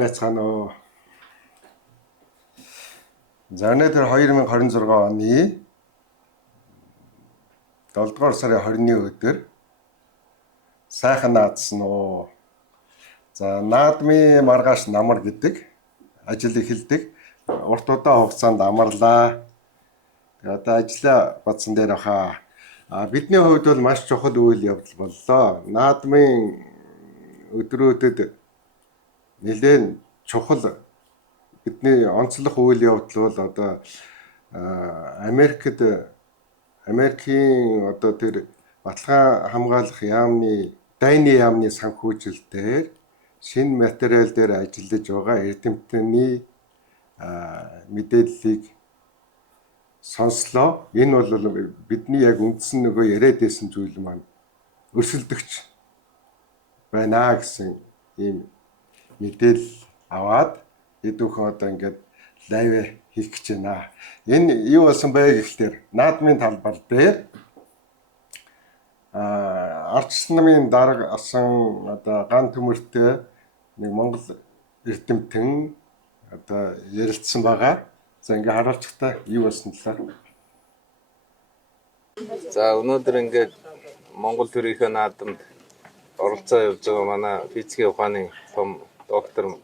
байцгаана уу. За өнөөдөр 2026 оны 7 дугаар сарын 21 өдөр сайхан наадсан уу. За наадмын маргааш намар гэдэг ажил эхэлдэг. Урт удаан хугацаанд амарлаа. Тэгээ одоо ажлаа бодсон дээр хаа. Бидний хувьд бол маш чухал үйл явдал боллоо. Наадмын өдрүүдэд нэлээд чухал бидний онцлог үйл явдал бол одоо Америкийн одоо тэр баталгаа хамгаалах яамны дайны яамны санхүүжилтээр шинэ материал дээр ажиллаж байгаа эрдэмтний мэдээллийг сонслоо. Энэ бол бидний яг үндсэн нөгөө яриад байсан зүйл маань өрсөлдөгч байна гэсэн ийм мэдээлэл аваад эдүүхэн одоо ингээд лайв хийх гэж байна. Энэ юу болсон бэ гэхлээр наадмын талбар дээр ардчилсан намын дарга асан одоо ган төмөртэй нэг Монгол эрдэмтэн одоо ярилцсан байгаа. За ингээ харуулчихтаа юу болсон талаар. За өнөөдөр ингээд Монгол төрийнхөө наадамд оролцоо явж байгаа манай физикийн ухааны том доктор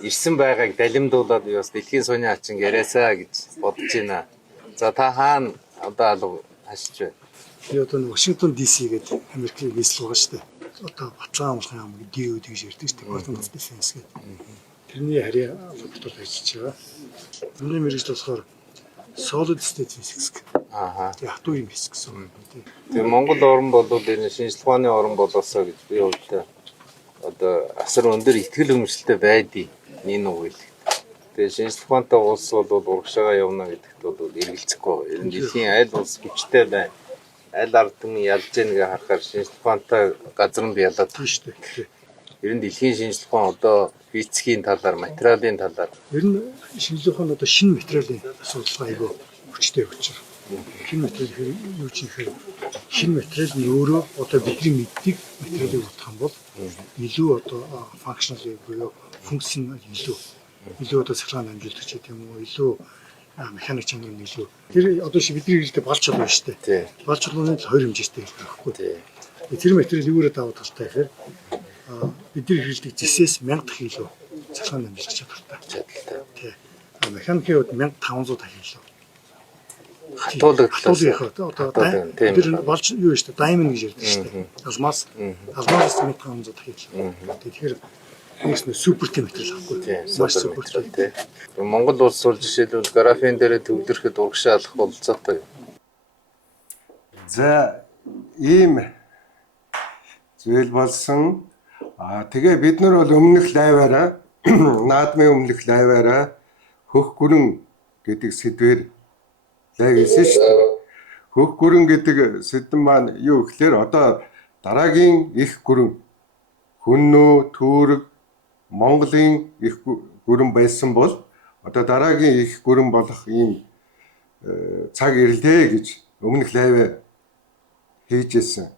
ирсэн байгааг далимдуулаад би бас дэлхийн сууны ачинг яриасаа гэж бодож байна. За та хаана одоо алга хашиж байна? Би одоо Вашингтон DC гэдэг Америкийн нийслэл байгаа шүү дээ. Одоо Батлан амлахын ам гэдэг DOD гэж ярьдаг шүү дээ. Department of Defense гэдэг. Тэрний харьяа лабораторид ажиллаж байгаа. Миний мэргэжил болохоор Solid State Physics гэх. Тэгээ хатуу юм физик гэсэн. Тэгээ Монгол орн бол энэ шинжлэх ухааны орн болоосоо гэж би хувьдаа одоо асар өндөр ихтгэл өмчлөлтэй байдгийг энэ үйл. Тэгээ шинжлэх ухаантай улс бол урагшаага явна гэдэгт бол эргэлзэхгүй байна. Ер нь дэлхийн аль улс хүчтэй байна. Аль ард түмэн ялж байгааг харахаар шинжлэх ухаантай газранд ялаад байна шүү дээ. Ер нь дэлхийн шинжлэх ухаан одоо физикийн талаар, материалын талаар ер нь шинжлэх ухааны одоо шинэ материалын асуудалгаа айгүй хүчтэй өгч байгаа. Шинэ материал юу ч ихээр шинэ материал нь өөрөө одоо бидний мэддэг материалыг утгах юм бол илүү одоо functional буюу функцийн илүү одоо цахилгаан амжилтч гэдэг юм уу, илүү механик чанар нь илүү. Тэр одоо бидний хэлдэг балч чулуу байна шүү дээ. Балч чулууны хоёр хэмжээтэй байхгүй. Тэр материал юураа даваад талтай гэхээр бидний хэлдэг зэсээс 1000 дахин илүү цахилгаан амжилт чадвартай. Тий. Механикийн хувьд 1500 дахин илүү. Хатуулах одоо тэр балч юу вэ шүү дээ? Diamond гэж ярьдаг шүү дээ. Алмаз 1500 дахин илүү. Тэгэхээр нэг супер материал авахгүй. Маш супер тий. Монгол улс бол жишээлбэл графен дээр төвлөрөхөд урагшаалах болцоотой. За ийм зүйл болсон. Тэгээ бид нар бол өмнөх лайваараа наадмын өмнөх лайваараа хөх гүрэн гэдэг сэдвээр лайв хийсэн шүү дээ. Хөх гүрэн гэдэг сэдв маань юу гэхээр одоо дараагийн их гүрэн хүннүү түүрэг Монголын их гүрэн байсан бол одоо дараагийн их гүрэн болох ийм цаг ирлээ гэж өмнөх лайв хийжсэн.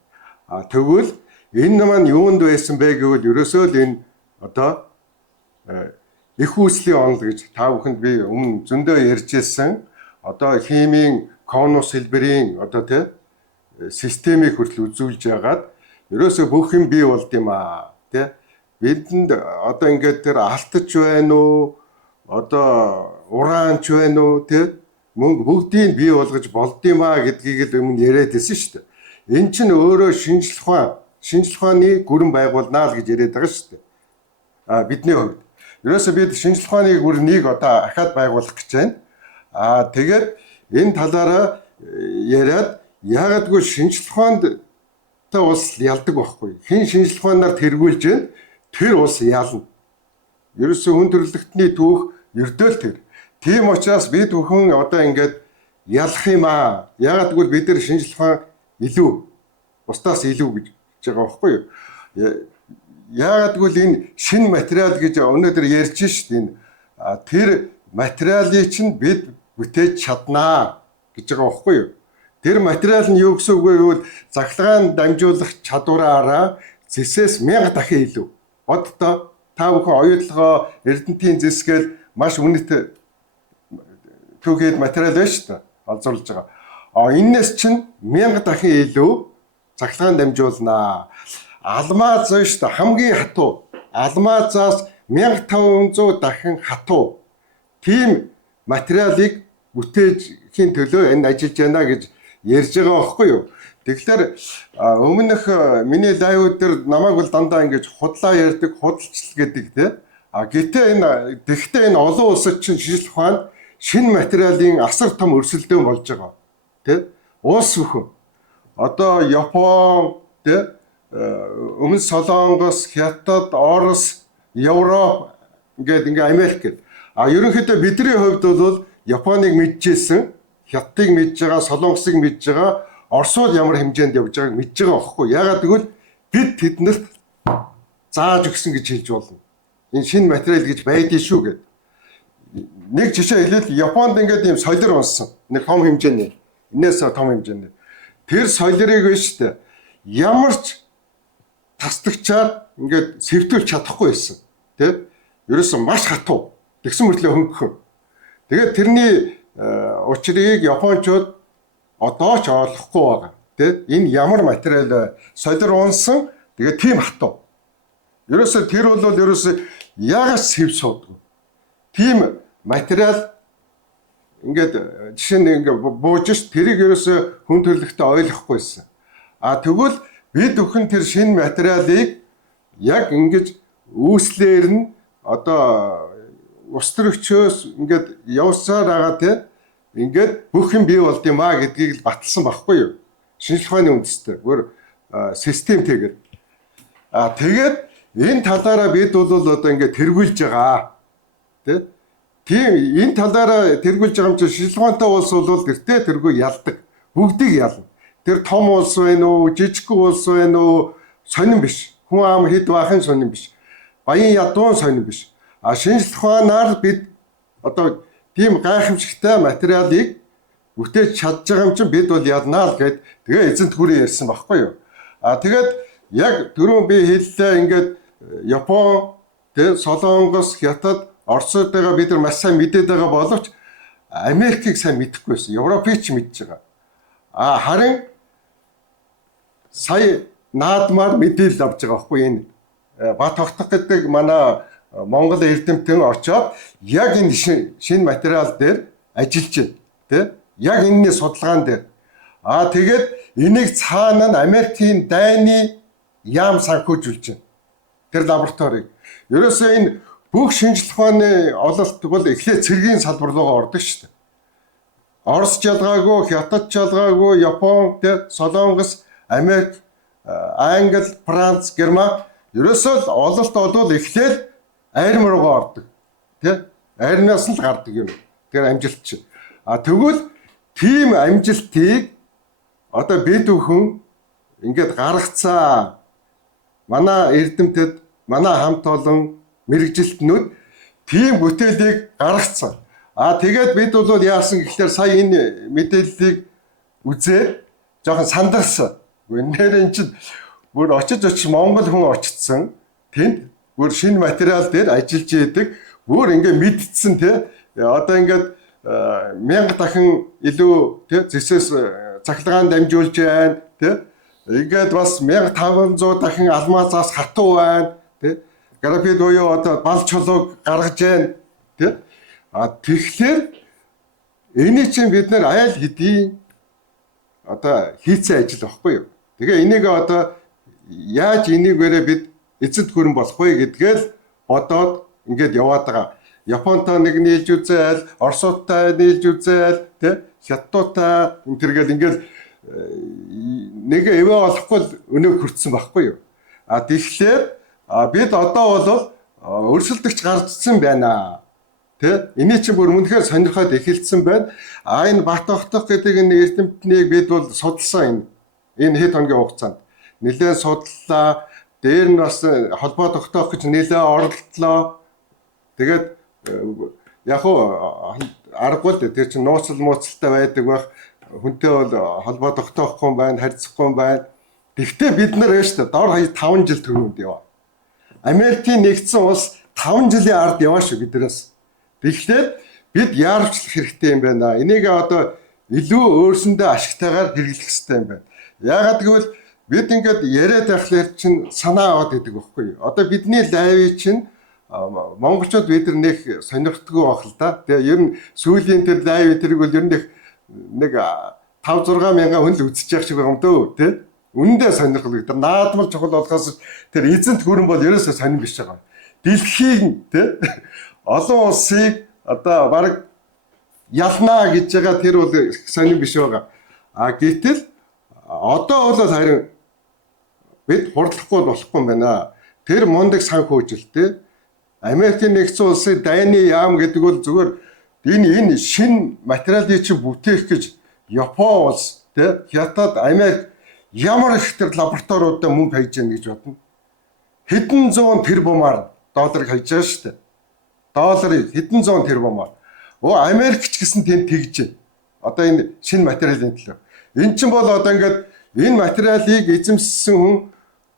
Тэгвэл энэ маань юунд байсан бэ гэвэл ерөөсөө л энэ одоо их үүслийн онол гэж та бүхэнд би өмнө зөндөө ярьжсэн. Одоо химийн конус хэлбэрийн одоо тий системийг хүртэл үзүүлж яагаад ерөөсөө бүх юм бий болд юм тий. Бидэнд одоо ингээд тэр алтч байна уу? Одоо уранч байна уу? Тий мөнгө бүгдийг бий болгож болд юм гэдгийг л өмнө яриад байсан шүү дээ. Энэ чинь өөрөө шинжлэх ухааны гүрэн байгуулнаа л гэж яриад байгаа шүү дээ. Бидний хувьд. Ерөөсөө бид шинжлэх ухааны гүрнийг одоо ахаад байгуулах гэж байна. Тэгээд энэ талаараа яриад яагаадгүй шинжлэх ухаантай улс ялдаг байхгүй. Хэн шинжлэх ухаанаар тэргүүлж байна? Тэр улс ялна. Ерөөсөө хүн төрөлхтний түүх ердөөл тэр. Тийм учраас бид бүхэн одоо ингээд ялах юм аа. Яагаадгүй бид нар шинжлэх ухаан илүү бусдаас илүү гэж байгаа байхгүй юу? Яагаадгүй энэ шинэ материал гэж өнөөдөр ярьж шít энэ тэр материалыг чинь бид бүтээж чаднаа гэж байгаа байхгүй юу? Тэр материал нь юу гэсэн үг вэ гэвэл захлагаан дамжуулах чадвараараа зэсээс 1000 дахин илүү. Оддоо та бүхэн оюутлогоо Эрдэнэтийн зэсгээл маш үнэт түүхэд материал байна шүү дээ. Олзруулж байгаа. Энээс чинь 1000 дахин илүү цахилгаан дамжуулнаа. Алмаз шүү дээ. Хамгийн хатуу. Алмазаас 1500 дахин хатуу. Тийм материалыг бүтээхийн төлөө энэ ажиллаж байна гэж ярьж байгаа байхгүй юу? Тэгэхээр өмнөх миний лайвууд дээр намайг бол дандаа ингэж худлаа ярьдаг, худалчил гэдэг тийм. Гэхдээ энэ олон улсад чинь шинжлэх ухаанд шинэ материалын асар том өрсөлдөөн болж байгаа. Тэ? Улс бүхэн. Одоо Япон, тэ? Өмнө Солонгос, Хятад, Орос, Европ ингээд Америк гэдэг. Ерөнхийдөө бидний хувьд бол Японыг мэдчихсэн, Хятадыг мэдж байгаа, Солонгосыг мэдж байгаа, Оросууд ямар хэмжээнд явж байгааг мэдж байгаа байхгүй. Яагаад гэвэл бид тэднэрт зааж өгсөн гэж хэлж болно. Энэ шинэ материал гэж байдгийг шүү гэдэг. Нэг жишээ хэлээд Японд ингээд ийм солир унсан. Нэг том хэмжээний. Энээс том хэмжээний. Тэр солирыг вэ штэ. Ямар ч тасдагчаар ингээд сэвтүүлж чадахгүй байсан. Тэ? Ерөөсөө маш хатуу. Тэгсэн мөртлөө хөнгөн. Тэгээд тэрний учрыг японочууд одоо ч ойлгохгүй байгаа. Тэ? Энэ ямар материал вэ? Солир унсан. Тэгээд тийм хатуу. Ерөөсөө тэр бол ерөөсөө яагаад сэв суудгүй. Тийм материал ингээд жишээ нь ингээд бууж ш тэрийг ерөөсөө хүн төрлөختөө ойлгохгүйсэн. Тэгвэл бид бүхэн тэр шинэ материалыг яг ингэж үүслээр нь одоо ус төрөгчөөс ингээд явсаар байгаа те ингээд бүх юм бий болд юм гэдгийг л баталсан байхгүй юу? Шинжлэх ухааны үндэстэй бүр системтэйгээр. Тэгээд энэ талаараа бид бол одоо ингээд тэргүүлж байгаа. Тэ? Тийм энэ талаараа тэргүүлж байгаа юм чинь шинжлэх ухаантай улс бол гэртээ тэргүй ялдаг. Бүгдийг ялна. Тэр том улс байна уу, жижиг улс байна уу, сонирн биш. Хүн ам хэд баахын сонирн биш. Баян ядуун сонирн биш. Шинжлэх ухаанаар бид одоо тийм гайхамшигтай материалыг бүтээж чадж байгаа юм чинь бид бол ялнаа л гэд тэгээ эзэнт гүрээ ярьсан байхгүй юу. Тэгээд яг түрүүн би хэллээ ингээд Япон, Солонгос, Хятад, Оросуудаа бид нар маш сайн мэдээд байгаа боловч Америкийг сайн мэдэхгүйсэн. Европыг ч мэдж байгаа. Харин сая наадмаар мэдээлэл авч байгаа байхгүй энэ Бат тогтох гэдэг манай Монгол эрдэмтэн очоод яг энэ шинэ материал дээр ажиллаж байна. Тэ? Яг энэний судалгаан дээр. Тэгээд энийг цаана нь Америкийн дайны яам санхүүжүүлж байна. Тэр лабораторийг. Ерөөсөө энэ бүх шинжлэх ухааны ололт бол эхлээд цэргийн салбар руугаа ордог шүү дээ. Орос жалгаагүй, Хятад жалгаагүй, Япон, Солонгос, Америк, Англи, Франц, Герман ерөөсөө ололт олвол эхлээд арим руугаа ордог. Тэ? Аримнаас л гардаг юм. Тэр амжилт чинь. Тэгвэл тийм амжилтыг одоо бид бүхэн ингээд гаргацаа. Манай эрдэмтэд, манай хамт олон мэрэгжилтнүүд тийм бүтээлийг гаргацсан. Тэгээд бид бол яасан гэхээр сая энэ мэдээллийг үзээ жоохон сандарсан. Нэр чинь бүр очиж Монгол хүн очсон. Тэнд бүр шинэ материал дээр ажиллаж идэг. Бүр ингээ мэдтсэн те. Одоо ингээд 1000 дахин илүү те зэсээс цахилгаан дамжуулж байна те. Ингээд бас 1500 дахин алмазаас хатуу байна. Тэ? Графит буюу одоо бал чулууг гаргаж байна. Тэ? Тэгэхээр энийг чинь бид нэр айл хэдийн одоо хийцэн ажил баггүй юу? Тэгээ энийг одоо яаж энийгээрээ бид эцэд хүрэн болох вэ гэдгээл бодоод ингээд яваад байгаа. Японтой нэг нийлж үзээл, Оростой нийлж үзээл, тэ? Хятадтай тэргээл ингээд нэг эвэ болохгүй өнөө хүртсэн байхгүй юу? Тэгэхээр бид одоо бол өрсөлдөгч гарцсан байна. Тэ? Эний чинь бүр үнэхээр сонирхоод эхэлсэн байна. Энэ Бат тогтох гэдэг энэ эрдэмтнийг бид бол судалсан энэ хэд хоногийн хугацаанд. Нэлээд судлаа. Дээр нь бас холбоо тогтоох гэж нэлээд оролдлоо. Тэгээд яг уу аргагүй л тэр чинь нууцлал мууцалтай байдаг байх. Хүнтэй бол холбоо тогтоохгүй байна, харьцахгүй байна. Тэгвэл бид нар шүү дээ дор хаяж 5 жил төрөнд яваа. Америкийн нэгдсэн улс 5 жилийн ард яваа шүү биднээс. Тэгэхээр бид яарчлах хэрэгтэй юм байна. Энийг одоо илүү өөрсөндөө ашигтайгаар хэрэглэх хэрэгтэй юм байна. Яагаад гэвэл бид ингээд яриад байхлаар чинь санаа аваад идэг байхгүй юу? Одоо бидний лайв чинь монголчууд бид нэг сонирхдаггүй байх л да. Тэгээ ер нь сүүлийн тэр лайв тэрийг бол ер нь нэг 5-6 мянган хүн л үзэж явах шиг байгаа юм дөө тий. Үнэндээ сонирхол гэдэг. Наадмал чухал болохоос тэр эзэнт гүрэн бол ерөөсөө сонирн биш байгаа. Дэлхийн тий олон улсыг одоо баг ялнаа гэж байгаа тэр бол сонирн биш байгаа. А гэтэл одоо бол харин бид хурдлахгүй болохгүй юм байна. Тэр мундаг санхүүжилттэй Америкийн нэгдсэн улсын дайны яам гэдэг бол зүгээр энэ шин материалыг чи бүтээх гэж Япон улс тий Хятад Америк ямар их тэр лабораториудад мөнгө хайж яана гэж бодно. Хэдэн зуун тэрбумаар долларыг хайж байгаа шүү дээ. Долларыг хэдэн зуун тэрбумаар. Америкч гэсэн тэнд тэгж байна. Одоо энэ шинэ материалын төлөө. Эн чинь бол одоо ингээд энэ материалыг эзэмссэн хүн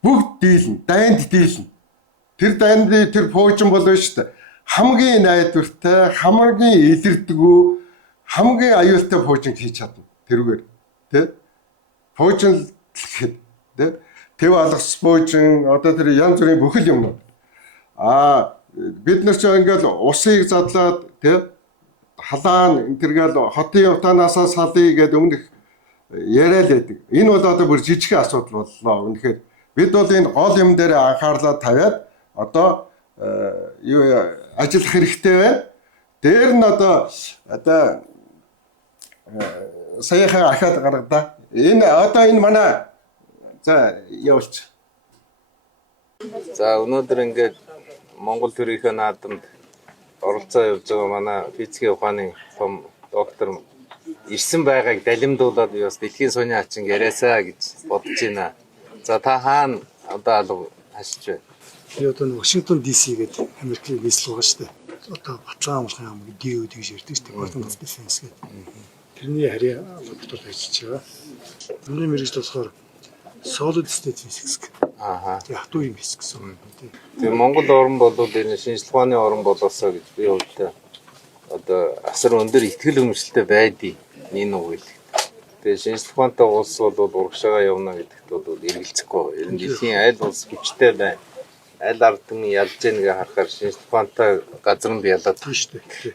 бүгд дийлнэ, дайнд дийлнэ. Тэр дайнд тэр пуужин бол шүү дээ. Хамгийн найдвартай, хамгийн илэрдэггүй, хамгийн аюултай пуужин хийж чадна. Тэрүүгээр тий пуужин гэхэд тий тэв алгас пуужин одоо тэр янз бүрийн бүхэл юмнууд. Бид нар ч ингээд усыг задлаад тий халаан энтергээл хотын утаанаасаа салъя гэдэг өмнөх яриад байдаг. Энэ бол одоо бүр жижигхэн асуудал боллоо. Үнэхээр бид бол энэ гол юм дээр анхаарлаа тавиад одоо юу ажиллах хэрэгтэй байна. Дээр нь одоо саяхан ахаад гаргадаа. Энэ манай за явуулч. За өнөөдөр ингээд Монгол төрийнхөө наадамд оролцоо явж байгаа манай физикийн ухааны том доктор ирсэн байгааг далимдуулаад би бас дэлхийн сууны хачин яриасаа гэж бодож байна. За та хаана одоо алга хашиж байна? Би одоо Вашингтон DC гэдэг Америкийн нийслэл байгаа шүү дээ. Одоо Батлан амлахын аймаг DOD гэж ярьдаг шүү дээ. Department of Defense гэдэг. Тэрний харьяа лабораторид ажиллаж байгаа. Миний мэргэжил болохоор Solid State Physics гэх. Ятуу юм физик гэсэн. Тэгээ Монгол орн бол энэ шинжлэх ухааны орн болоосоо гэж би хувьдаа одоо асар өндөр ихтгэл өмчлөлтэй байдгийг энэ үг. Тэгээ шинжлэх ухаантай улс бол урагшаага явна гэдэгт бол эргэлзэхгүй. Ер нь дэлхийн аль улс хүчтэй байна. Аль ард түмэн ялж яаг харахаар шинжлэх ухаантай газар нь ялаад тийм шүү дээ.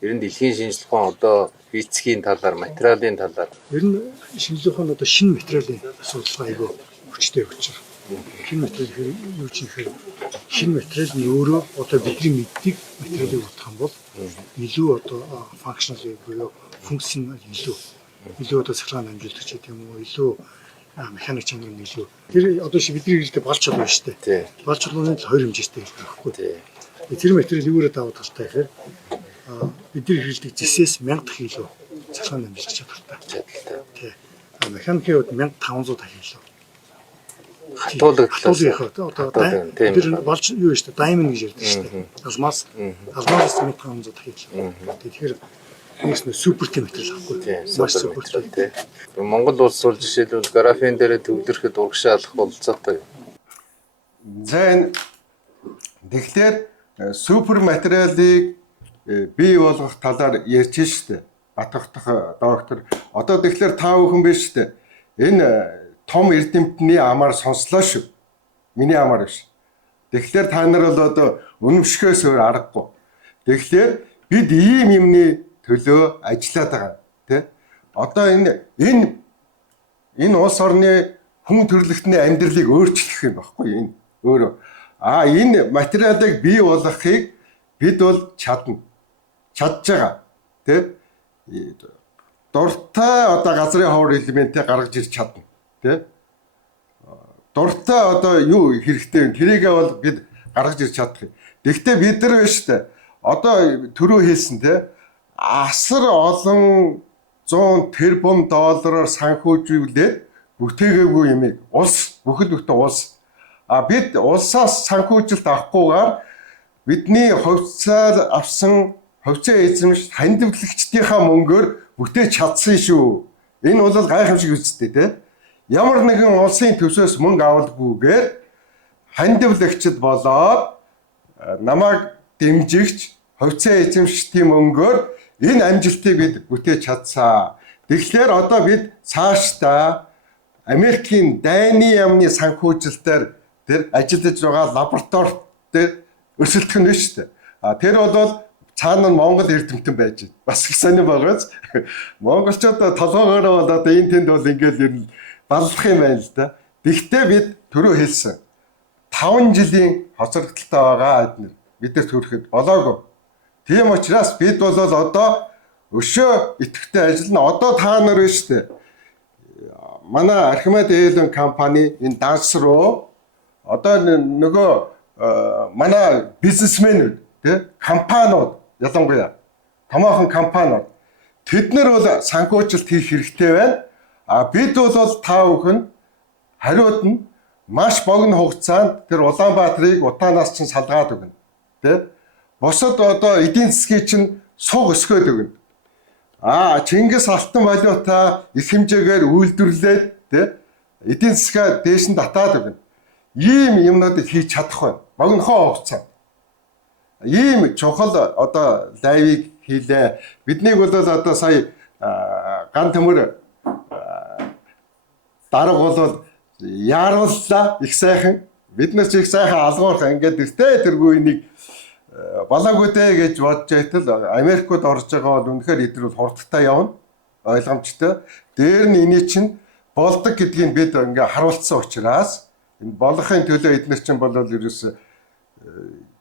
Ер нь дэлхийн шинжлэх ухаан одоо физикийн талаар, материалын талаар ер нь шинжлэх ухааны одоо шинэ материалын асуудал айгүй хүчтэй өгч байгаа. Шинэ материал юу ч ихээр шинэ материал нь өөрөө одоо бидний мэддэг материалыг утгах юм бол илүү одоо functional буюу функцийн илүү одоо цахилгаан амжилтч гэдэг юм уу илүү механик чанар нь илүү тэр одоо шиг бидний хэлдэг балч чулуу шүү дээ. Балч чулууны хоёр хэмжээтэй байхгүй. Тэр материал юугаар даваад талтай гэхээр бидний хэлдэг зэсээс 1000 дахин илүү цахилгаан амжилт чадвартай. Тий. Механикийн хувьд 1500 дахин илүү. Хатуулгын одоо тэр балч юу шүү дээ diamond гэж ярьдаг шүү дээ. Алмаз 1500 дахин илүү. Тэгэхээр нэгс супер тим материал ахгүй. Маш супер тий. Монгол улс бол жишээлбэл графен дээр төвлөрөхөд урагшаа алах болцоотой. За энэ тэгэхээр супер материалыг бий болгох талаар ярьж штэ. Батгах доктор. Одоо тэгэхээр та бүхэн биш штэ. Энэ том эрдэмтний амаар сонслоо шүү. Миний амаар биш. Тэгэхээр та нар бол одоо үнэмшгөөс өөр аргагүй. Тэгэхээр бид ийм юмны төлөө ажиллаад байгаа тий. Одоо энэ улс орны хүн төрөлхтний амьдралыг өөрчлөх юм баггүй энэ өөрөө. Энэ материалыг бий болгохыг бид бол чадж байгаа тий. Дуртай одоо газрын ховор элементээ гаргаж ирч чадна тий. Дуртай одоо юу хэрэгтэй вэ? Тэрийгээ бол бид гаргаж ирч чадах юм. Гэхдээ бид нар биш үү? Одоо түрүү хэлсэн тий. Асар олон 100 тэрбум доллараар санхүүжүүлээд бүтээгээгүй юмыг бүхэл улс бид улсаас санхүүжилт авахгүйгээр бидний хувьцаа авсан хувьцаа эзэмш хандивлагчдынхаа мөнгөөр бүтээж чадсан шүү. Энэ бол гайхамшиг үстэй тий. Ямар нэгэн улсын төсөөс мөнгө авалгүйгээр хандивлагчд болоод намайг дэмжигч хувьцаа эзэмшигчдийн мөнгөөр энэ амжилтыг бид бүтээж чадсан. Тэгэхээр одоо бид цаашдаа Америкийн дайны яамны санхүүжилтээр тэр ажиллаж байгаа лабораторид тэр өрсөлдөх нь шүү дээ. Тэр бол цаана нь Монгол эрдэмтэн байж байна. Бас их сони байгаач. Монголчууд толгоогоороо бол одоо энэ тэнд бол ингээл баллах юм байна л да. Тэгвэл бид түрүү хэлсэн 5 жилийн хоцрогдолтой байгаа биднэрт хүрэхэд болоогүй. Тийм учраас бид бол одоо өшөө идэвхтэй ажиллана. Одоо та нар шүү дээ. Манай Архимед Ээлэн компани энэ данс руу одоо нөгөө манай бизнесмэнүүд тий компаниуд ялангуяа томоохон компаниуд тэд нар бол санхүүжилт хийх хэрэгтэй байна. Бид бол та бүхэн хариуд нь маш богино хугацаанд тэр Улаанбаатарыг утаанаас чинь салгаад өгнө. Тэ? Босод одоо эдийн засгийн чинь суг өсгөөд өгнө. Чингис Алтан валюта их хэмжээгээр үйлдвэрлээд тэ эдийн засгаа дээш нь татаад өгнө. Ийм юмнуудыг хийж чадах байна. Богинохоо хугацаанд. Ийм чухал одоо лайвыг хийлээ. Биднийг бол одоо сая ган төмөр дарга бол яарууллаа их сайхан. Бид нар ч их сайхан алгуурх ингээд эртээ тэргүй энийг балаагүй дээ гэж бодож байтал Америкт орж байгаа бол үнэхээр эдгээр бол хурдтай явна. Ойлгомжтой. Дээр нь эний чинь болдог гэдгийг бид ингээ харуулсан учраас энэ болохын төлөө эдгээр чинь бол ерөөс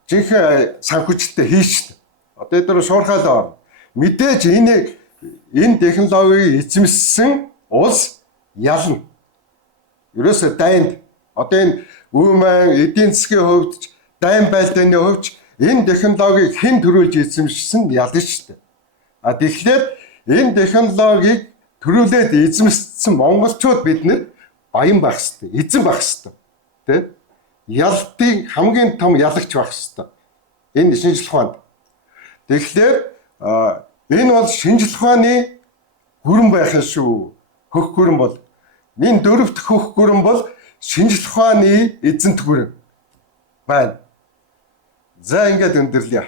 жинхэнэ санхүүжилттэй хийш. Одоо эдгээр шуурхаал орно. Мэдээж энэ технологиг эзэмссэн улс ялна. Ерөөсөө дайнд одоо энэ үүмэн эдийн засгийн хувьд дайн байлдааны хувьд энэ технологиг хэн төрүүлж эзэмшсэн ялна шүү дээ. Тэгэхээр энэ технологиг төрүүлээд эзэмшсэн монголчууд бид нэр баян байх хэрэгтэй, эзэн байх хэрэгтэй. Тэ? Ялтын хамгийн том ялагч байх хэрэгтэй. Энэ шинжлэх ухаанд. Тэгэхээр энэ бол шинжлэх ухааны гүрэн байх юм шүү. Хөх гүрэн бол энэ дөрөвт хөх гүрэн бол шинжлэх ухааны эзэнт гүрэн байна. За ингээд өндөрлөе.